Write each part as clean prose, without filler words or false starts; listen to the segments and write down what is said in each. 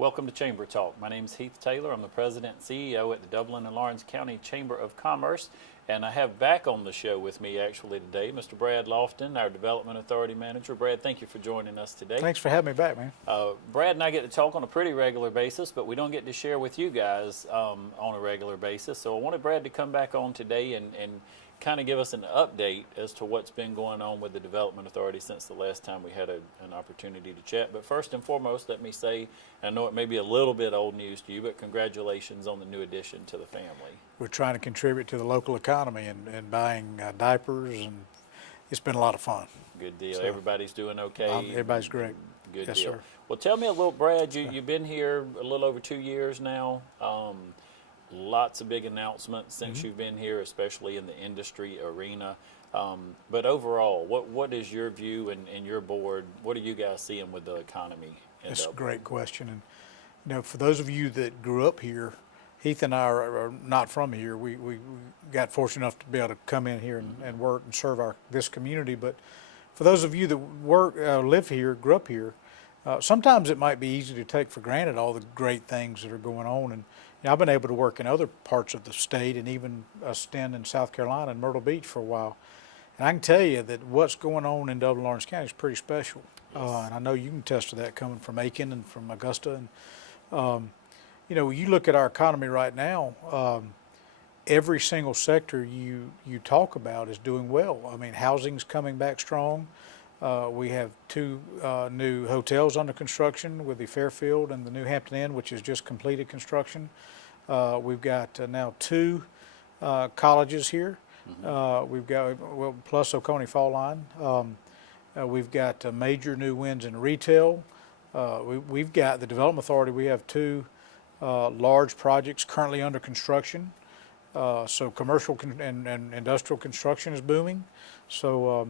Welcome to Chamber Talk. My name is Heath Taylor. I'm the President and CEO at the Dublin and Lawrence County Chamber of Commerce. And I have back on the show with me actually today Mr. Brad Lofton, our Development Authority Manager. Brad, thank you for joining us today. Thanks for having me back, man. Brad and I get to talk on a pretty regular basis, but we don't get to share with you guys on a regular basis. So I wanted Brad to come back on today and kind of give us an update as to what's been going on with the Development Authority since the last time we had an opportunity to chat. But first and foremost, let me say, I know it may be a little bit old news to you, but congratulations on the new addition to the family. We're trying to contribute to the local economy and buying diapers, and it's been a lot of fun. Good deal. So, everybody's doing okay? Everybody's great. Good yes, deal. Sir. Well, tell me a little, Brad, you've been here a little over 2 years now. Lots of big announcements since you've been here, especially in the industry arena. But overall, what is your view and your board? What are you guys seeing with the economy? That's a great question. And you know, for those of you that grew up here, Heath and I are not from here. We got fortunate enough to be able to come in here and work and serve this community. But for those of you that live here, grew up here, sometimes it might be easy to take for granted all the great things that are going on. And you know, I've been able to work in other parts of the state and even a stint in South Carolina and Myrtle Beach for a while. And I can tell you that what's going on in Dublin, Lawrence County is pretty special. Yes. And I know you can attest to that coming from Aiken and from Augusta. And, you know, you look at our economy right now, every single sector you talk about is doing well. I mean, housing's coming back strong. We have two new hotels under construction with the Fairfield and the New Hampton Inn, which has just completed construction. We've got now two colleges here. We've got, well, plus Oconee Fall Line. We've got major new wins in retail. We've got the Development Authority. We have two large projects currently under construction. So commercial and industrial construction is booming. So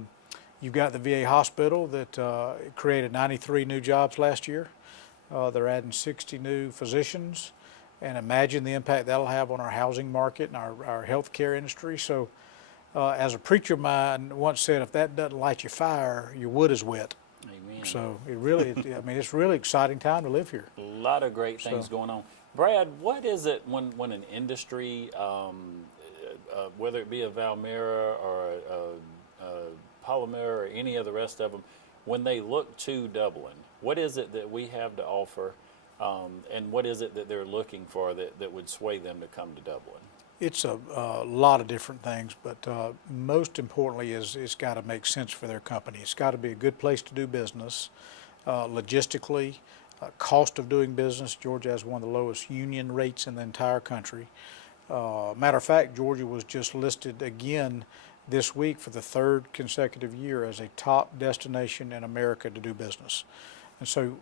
you've got the VA hospital that created 93 new jobs last year. They're adding 60 new physicians. And imagine the impact that'll have on our housing market and our healthcare industry. So as a preacher of mine once said, if that doesn't light your fire, your wood is wet. Amen. So it really, I mean, it's a really exciting time to live here. A lot of great things going on. Brad, what is it when an industry, whether it be a Valmera or a Polymer or any of the rest of them, when they look to Dublin, what is it that we have to offer, and what is it that they're looking for that would sway them to come to Dublin? It's a lot of different things, but most importantly is it's got to make sense for their company. It's got to be a good place to do business. Logistically, cost of doing business, Georgia has one of the lowest union rates in the entire country. Matter of fact, Georgia was just listed again this week for the third consecutive year as a top destination in America to do business. And so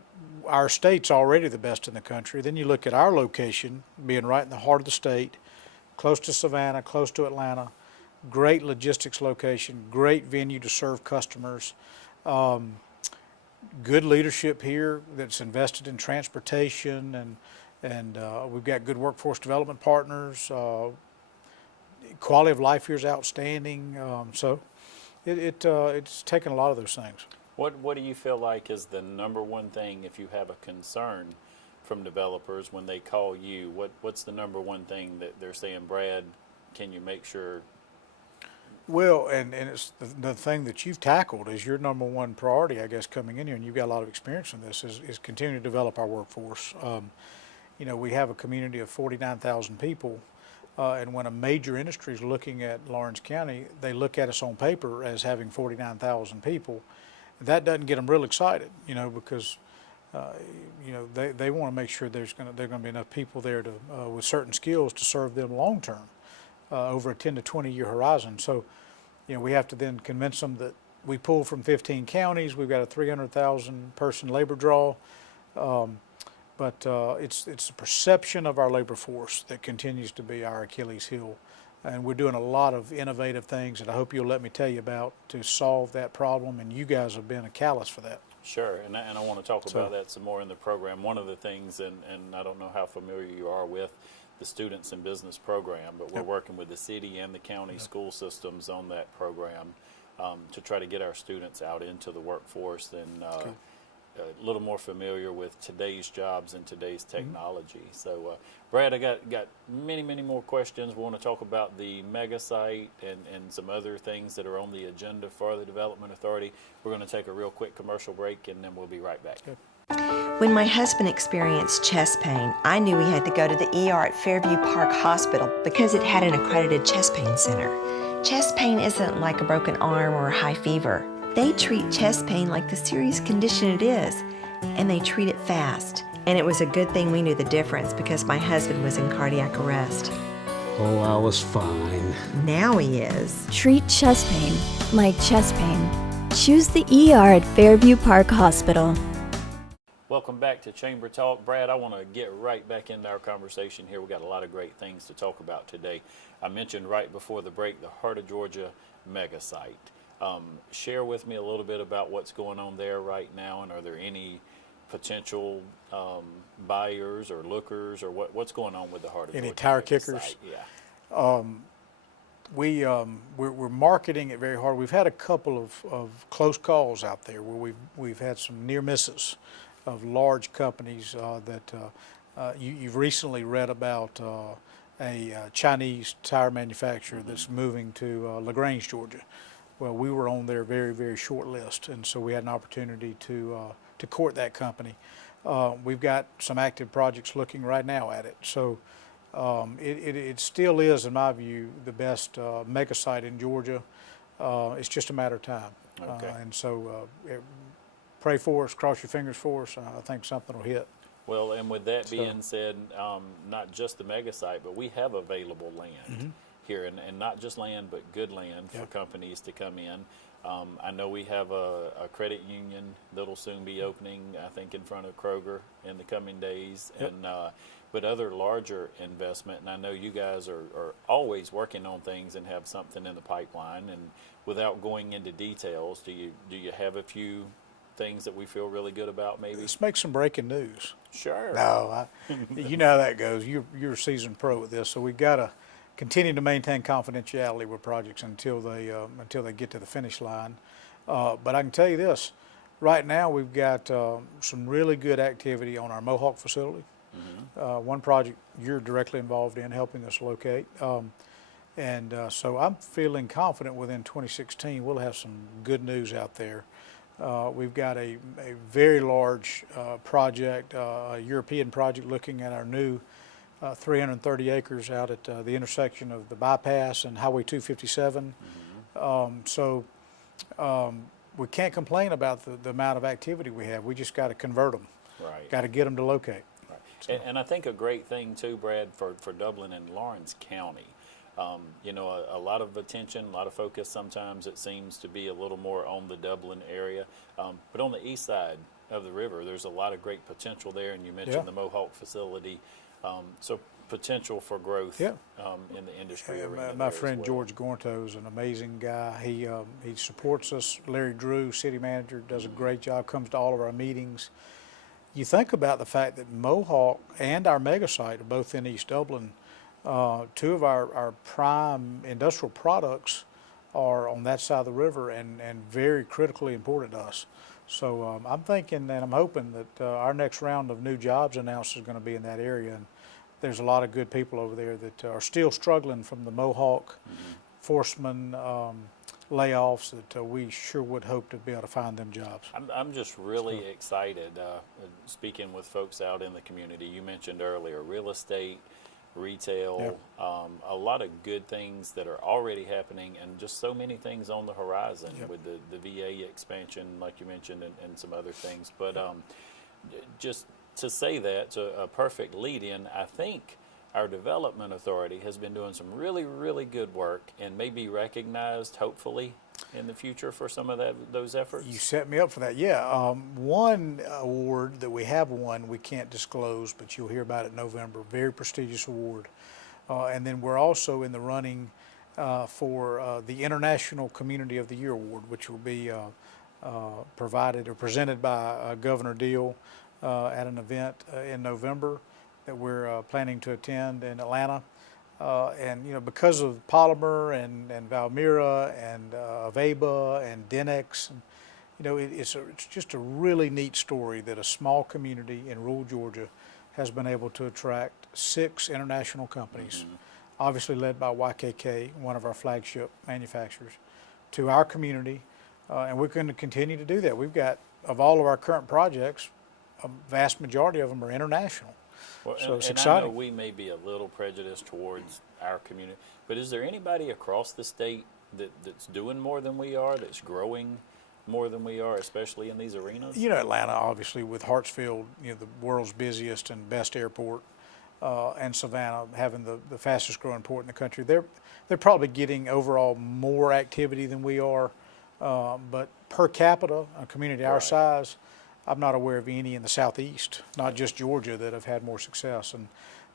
our state's already the best in the country. Then you look at our location, being right in the heart of the state, close to Savannah, close to Atlanta, great logistics location, great venue to serve customers, good leadership here that's invested in transportation, and we've got good workforce development partners. Quality of life here is outstanding. So it's taken a lot of those things. What do you feel like is the number one thing if you have a concern from developers when they call you? What's the number one thing that they're saying, Brad, can you make sure? Well, and it's the thing that you've tackled is your number one priority, I guess, coming in here, and you've got a lot of experience in this, is continuing to develop our workforce. You know, we have a community of 49,000 people, and when a major industry is looking at Lawrence County, they look at us on paper as having 49,000 people. That doesn't get them real excited, you know, because you know, they want to make sure there's going to be enough people there to with certain skills to serve them long term over a 10 to 20 year horizon. So, you know, we have to then convince them that we pull from 15 counties. We've got a 300,000 person labor draw, but it's the perception of our labor force that continues to be our Achilles heel. And we're doing a lot of innovative things that I hope you'll let me tell you about to solve that problem, and you guys have been a catalyst for that. Sure, and I want to talk about that some more in the program. One of the things, and I don't know how familiar you are with the Students in Business program, but we're working with the city and the county school systems on that program to try to get our students out into the workforce. And a little more familiar with today's jobs and today's technology. So, Brad, I got many more questions. We want to talk about the mega site and some other things that are on the agenda for the Development Authority. We're going to take a real quick commercial break, and then we'll be right back. Good. When my husband experienced chest pain, I knew he had to go to the ER at Fairview Park Hospital because it had an accredited chest pain center. Chest pain isn't like a broken arm or a high fever. They treat chest pain like the serious condition it is, and they treat it fast. And it was a good thing we knew the difference because my husband was in cardiac arrest. Oh, I was fine. Now he is. Treat chest pain like chest pain. Choose the ER at Fairview Park Hospital. Welcome back to Chamber Talk. Brad, I want to get right back into our conversation here. We've got a lot of great things to talk about today. I mentioned right before the break the Heart of Georgia mega site. Share with me a little bit about what's going on there right now, and are there any potential buyers or lookers, or what's going on with the Heart of Georgia? Any tire mega kickers? site? Yeah. We're marketing it very hard. We've had a couple of close calls out there where we've had some near misses of large companies that you've recently read about a Chinese tire manufacturer that's moving to LaGrange, Georgia. Well, we were on their very short list, and so we had an opportunity to court that company. We've got some active projects looking right now at it. So it still is, in my view, the best mega site in Georgia. It's just a matter of time. Okay. And so pray for us, cross your fingers for us. I think something will hit. Well, and with that being said, not just the mega site, but we have available land here, and not just land, but good land for companies to come in. I know we have a credit union that'll soon be opening, I think, in front of Kroger in the coming days, and but other larger investment. And I know you guys are always working on things and have something in the pipeline. And without going into details, do you have a few things that we feel really good about, maybe? Let's make some breaking news. Sure. No, you know how that goes. You're a seasoned pro at this, so we've got to continue to maintain confidentiality with projects until they get to the finish line. But I can tell you this: right now we've got some really good activity on our Mohawk facility. One project you're directly involved in, helping us locate, and so I'm feeling confident within 2016 we'll have some good news out there. We've got a very large project, a European project, looking at our new 330 acres out at the intersection of the bypass and Highway 257. So we can't complain about the amount of activity we have. We just got to convert them. Right. Got to get them to locate. Right. So. And I think a great thing too, Brad, for Dublin and Lawrence County. You know, a lot of attention, a lot of focus. Sometimes it seems to be a little more on the Dublin area, but on the east side of the river, there's a lot of great potential there. And you mentioned the Mohawk facility, so potential for growth in the industry arena. My friend George Gornto is an amazing guy. He supports us. Larry Drew, city manager, does a great job. Comes to all of our meetings. You think about the fact that Mohawk and our mega site are both in East Dublin. Two of our prime industrial products are on that side of the river and very critically important to us. So I'm thinking and I'm hoping that our next round of new jobs announced is going to be in that area. And there's a lot of good people over there that are still struggling from the Mohawk Forceman layoffs that we sure would hope to be able to find them jobs. I'm just really excited speaking with folks out in the community. You mentioned earlier real estate, retail, a lot of good things that are already happening, and just so many things on the horizon with the VA expansion, like you mentioned, and some other things. But just to say that's a perfect lead-in. I think our Development Authority has been doing some really good work and may be recognized, hopefully, in the future for some of those efforts. You set me up for that. Yeah, one award that we have won, we can't disclose, but you'll hear about it in November. Very prestigious award. And then we're also in the running for the International Community of the Year Award, which will be provided or presented by Governor Deal at an event in November that we're planning to attend in Atlanta. And you know, because of Polymer and Valmira and Aveba and Denex, it's just a really neat story that a small community in rural Georgia has been able to attract 6 international companies, obviously led by YKK, one of our flagship manufacturers, to our community, and we're going to continue to do that. We've got, of all of our current projects, a vast majority of them are international. Well, So it's and exciting. I know we may be a little prejudiced towards our community, but is there anybody across the state that's doing more than we are, that's growing more than we are, especially in these arenas? Atlanta, obviously, with Hartsfield, the world's busiest and best airport, and Savannah having the fastest growing port in the country, they're probably getting overall more activity than we are, but per capita, a community our Right. size, I'm not aware of any in the southeast, not just Georgia, that have had more success. And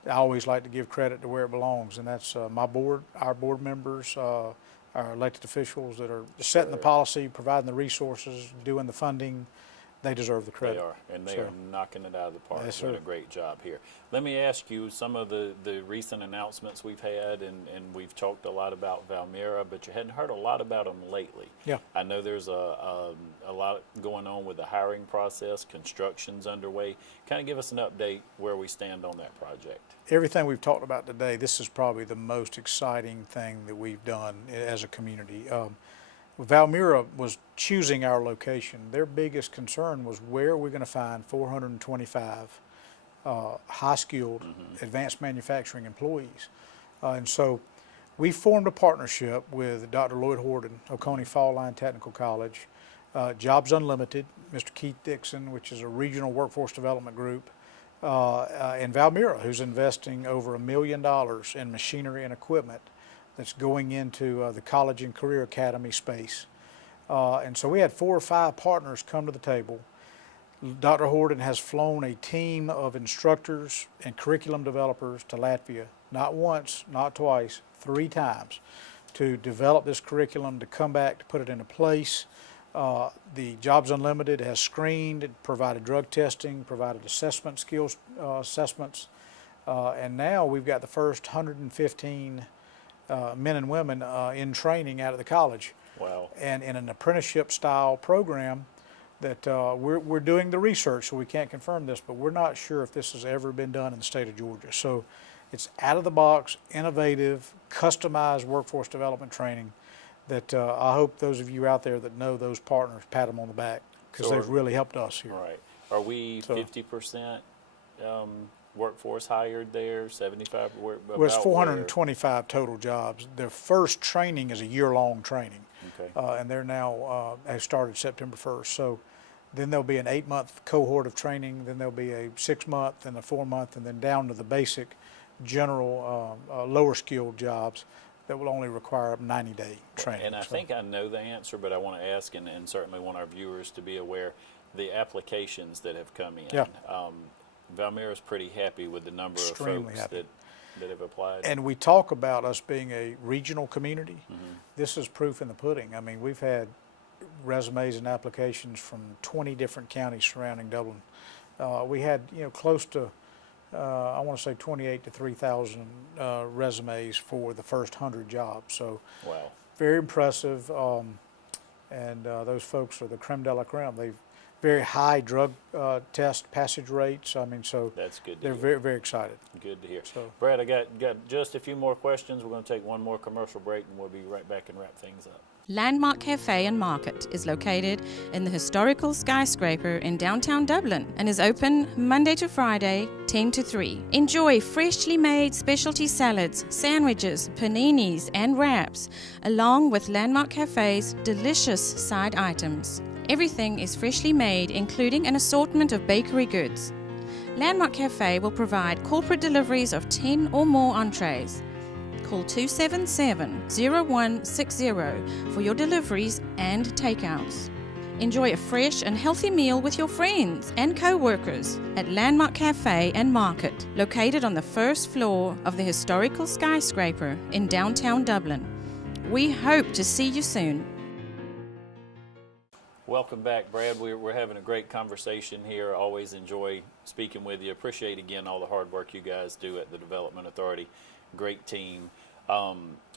I always like to give credit to where it belongs, and that's my board, our board members, our elected officials that are setting the policy, providing the resources, doing the funding. They deserve the credit. They are, and they So, are knocking it out of the park. Yes, Doing sir. a great job here. Let me ask you some of the recent announcements we've had, and we've talked a lot about Valmera, but you hadn't heard a lot about them lately. Yeah. I know there's a lot going on with the hiring process, construction's underway. Kind of give us an update where we stand on that project. Everything we've talked about today, this is probably the most exciting thing that we've done as a community. Valmera was choosing our location. Their biggest concern was where are we going to find 425 high-skilled advanced manufacturing employees. And so we formed a partnership with Dr. Lloyd Horton, Oconee Fall Line Technical College, Jobs Unlimited, Mr. Keith Dixon, which is a regional workforce development group, and Valmera, who's investing over $1 million in machinery and equipment that's going into the college and career academy space. And so we had 4 or 5 partners come to the table. Dr. Horton has flown a team of instructors and curriculum developers to Latvia, not once, not twice, 3 times, to develop this curriculum, to come back, to put it into place. The Jobs Unlimited has screened, provided drug testing, provided assessment skills assessments, and now we've got the first 115 men and women in training out of the college. Wow. And in an apprenticeship style program that we're doing the research, so we can't confirm this, but we're not sure if this has ever been done in the state of Georgia. So it's out of the box, innovative, customized workforce development training that I hope those of you out there that know those partners pat them on the back, because So they've really helped us here. Right. Are we So- 50% workforce hired there, 75? Well, it's about where? 425 total jobs. Their first training is a year-long training. Okay. And they're now, have started September 1st. So then there'll be an 8-month cohort of training, then there'll be a 6-month and a 4-month, and then down to the basic general lower skilled jobs that will only require a 90-day training. And I So- think I know the answer, but I want to ask, and certainly want our viewers to be aware, the applications that have come in. Yeah. Valmera's pretty happy with the number Extremely of folks happy. that have applied. And we talk about us being a regional community. Mm-hmm. This is proof in the pudding. I mean, we've had resumes and applications from 20 different counties surrounding Dublin. We had, close to, I want to say 28 to 3,000 resumes for the first 100 jobs. So Wow. very impressive. And those folks are the creme de la creme. They've very high drug test passage rates. I mean, so That's good to they're hear. very, very excited. Good to hear. So- Brad, I got just a few more questions. We're going to take one more commercial break, and we'll be right back and wrap things up. Landmark Cafe and Market is located in the historical skyscraper in downtown Dublin and is open Monday to Friday, 10 to 3. Enjoy freshly made specialty salads, sandwiches, paninis, and wraps, along with Landmark Cafe's delicious side items. Everything is freshly made, including an assortment of bakery goods. Landmark Cafe will provide corporate deliveries of 10 or more entrees. Call 277-0160 for your deliveries and takeouts. Enjoy a fresh and healthy meal with your friends and co-workers at Landmark Cafe and Market, located on the first floor of the historical skyscraper in downtown Dublin. We hope to see you soon. Welcome back, Brad. We're having a great conversation here. Always enjoy speaking with you. Appreciate, again, all the hard work you guys do at the Development Authority. Great team.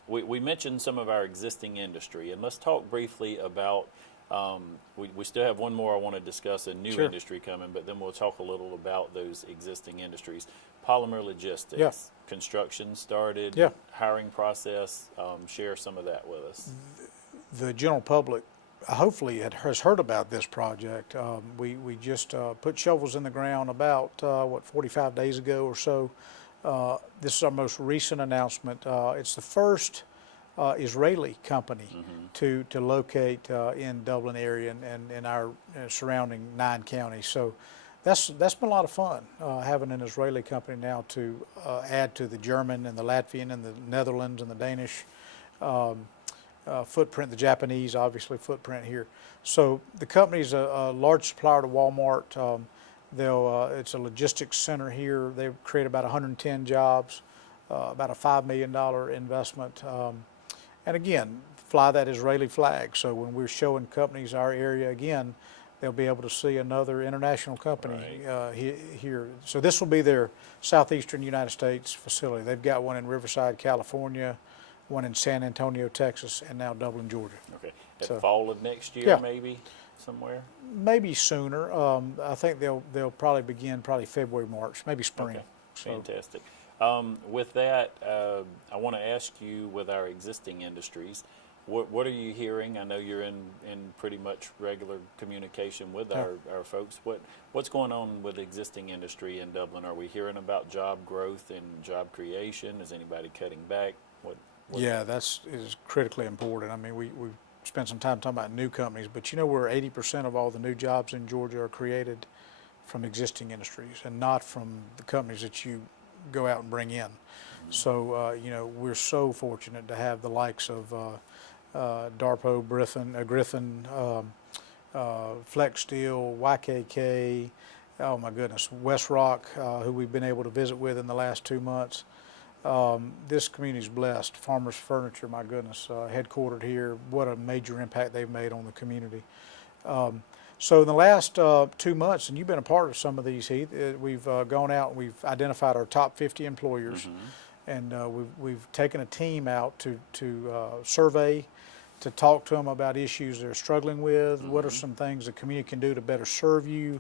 We mentioned some of our existing industry, and let's talk briefly about We still have one more I want to discuss, a new Sure. industry coming, but then we'll talk a little about those existing industries. Polymer logistics, Yeah. construction started, Yeah. hiring process. Share some of that with us. The general public hopefully has heard about this project. We just put shovels in the ground about 45 days ago or so. This is our most recent announcement. It's the first Israeli company to locate in Dublin area and in our surrounding 9 counties. So that's been a lot of fun, having an Israeli company now to add to the German and the Latvian and the Netherlands and the Danish footprint, the Japanese obviously footprint here. So the company's a large supplier to Walmart. It's a logistics center here. They create about 110 jobs, about a $5 million investment. And again, fly that Israeli flag. So when we're showing companies our area again, they'll be able to see another international company here. So this will be their southeastern United States facility. They've got one in Riverside, California, one in San Antonio, Texas, and now Dublin, Georgia. Okay. At So- fall of next year, Yeah. maybe somewhere. Maybe sooner. I think they'll probably begin February, March, maybe spring. Okay. So, Fantastic. With that, I want to ask you, with our existing industries, what are you hearing? I know you're in pretty much regular communication with our folks. What's going on with existing industry in Dublin? Are we hearing about job growth and job creation? Is anybody cutting back? What yeah, is critically important. I mean, we spent some time talking about new companies, but you know where 80% of all the new jobs in Georgia are created from existing industries and not from the companies that you go out and bring in. So, you know, we're so fortunate to have the likes of Darpo, Griffin, Flex Steel, YKK, oh my goodness, West Rock, who we've been able to visit with in the last 2 months. This community's blessed. Farmers Furniture, my goodness, headquartered here. What a major impact they've made on the community. So in the last 2 months, and you've been a part of some of these, Heath, we've gone out and we've identified our top 50 employers, and we've taken a team out to survey, to talk to them about issues they're struggling with. What are some things the community can do to better serve you?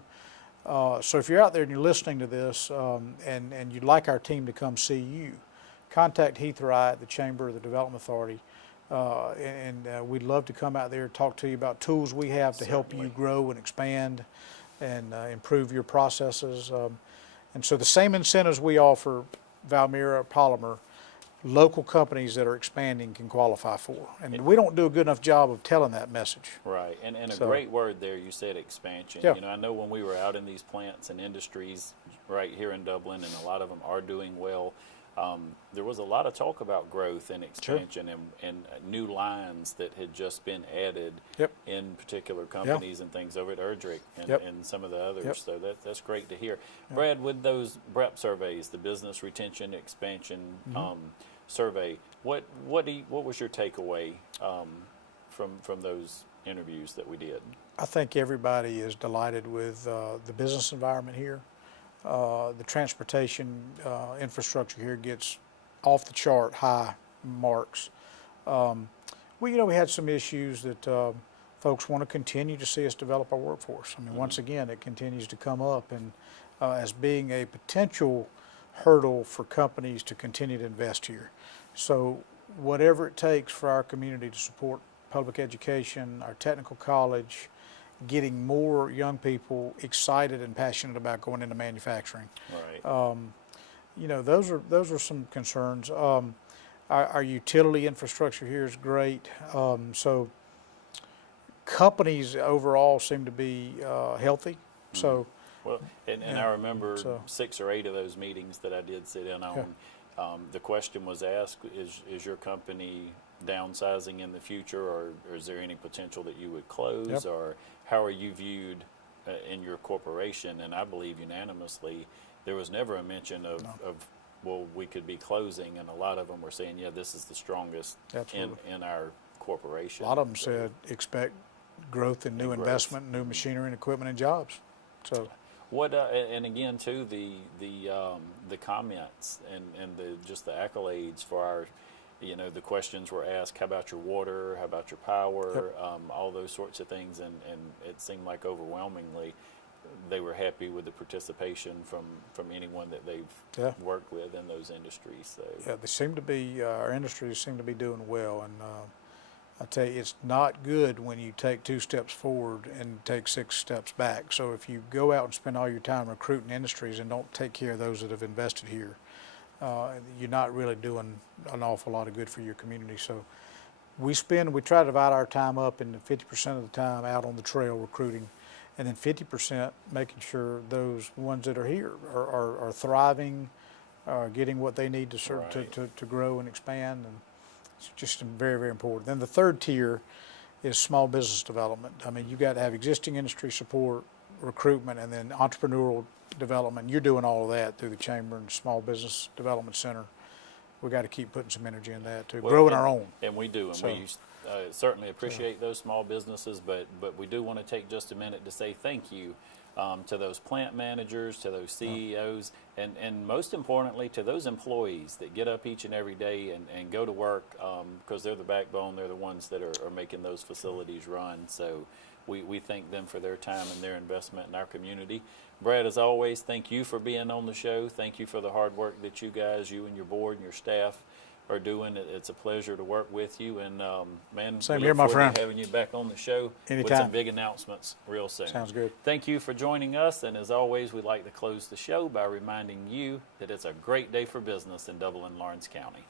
So if you're out there and you're listening to this, and you'd like our team to come see you, contact Heath Wright, the Chamber of the Development Authority, and we'd love to come out there and talk to you about tools we have to help you grow and expand and improve your processes. And so the same incentives we offer Valmira Polymer, local companies that are expanding can qualify for. And we don't do a good enough job of telling that message. Right, and a So- great word there, you said expansion. Yeah. You know, I know when we were out in these plants and industries right here in Dublin, and a lot of them are doing well, there was a lot of talk about growth and expansion and new lines that had just been added Yep. in particular companies and things over at Erdrich and, Yep. and some of the others. Yep. So that's great to hear. Brad, with those BREP surveys, the business retention expansion survey, what was your takeaway from those interviews that we did? I think everybody is delighted with the business environment here. The transportation infrastructure here gets off the chart high marks. We had some issues that folks want to continue to see us develop our workforce. I mean, once again, it continues to come up and as being a potential hurdle for companies to continue to invest here. So whatever it takes for our community to support public education, our technical college, getting more young people excited and passionate about going into manufacturing. Right. Those are some concerns. Our utility infrastructure here is great. So companies overall seem to be healthy. So Well, and Yeah, I remember so- 6 or 8 of those meetings that I did sit in on. The question was asked: Is your company downsizing in the future, or is there any potential that you would close, Yep. or how are you viewed in your corporation? And I believe unanimously there was never a mention of well, we could be closing, and a lot of them were saying, yeah, this is the strongest Absolutely. in our corporation. a lot of them said expect growth in new growth. investment, new machinery and equipment and jobs. So What and again too, the comments and just the accolades for our you know, the questions were asked, how about your water, how about your power, all those sorts of things, and it seemed like overwhelmingly they were happy with the participation from anyone that they've worked with in those industries. So yeah, they seem to be, our industries seem to be doing well, and I tell you, it's not good when you take 2 steps forward and take 6 steps back. So if you go out and spend all your time recruiting industries and don't take care of those that have invested here, you're not really doing an awful lot of good for your community. So we try to divide our time up into 50% of the time out on the trail recruiting, and then 50% making sure those ones that are here are thriving, getting what they need to serve, Right. to grow and expand, and it's just very, very important. Then the third tier is small business development. I mean, you've got to have existing industry support, recruitment, and then entrepreneurial development. You're doing all of that through the Chamber and Small Business Development Center. We've got to keep putting some energy in that too, growing our own. And we do, and So- we certainly appreciate those small businesses, but we do want to take just a minute to say thank you to those plant managers, to those CEOs, and most importantly, to those employees that get up each and every day and go to work, because they're the backbone, they're the ones that are making those facilities run. So we thank them for their time and their investment in our community. Brad, as always, thank you for being on the show. Thank you for the hard work that you guys, you and your board and your staff are doing. It's a pleasure to work with you, and man, Same we here, look my forward friend. to having you back on the show with Anytime. some big announcements real soon. Sounds good. Thank you for joining us, and as always, we'd like to close the show by reminding you that it's a great day for business in Dublin, Lawrence County.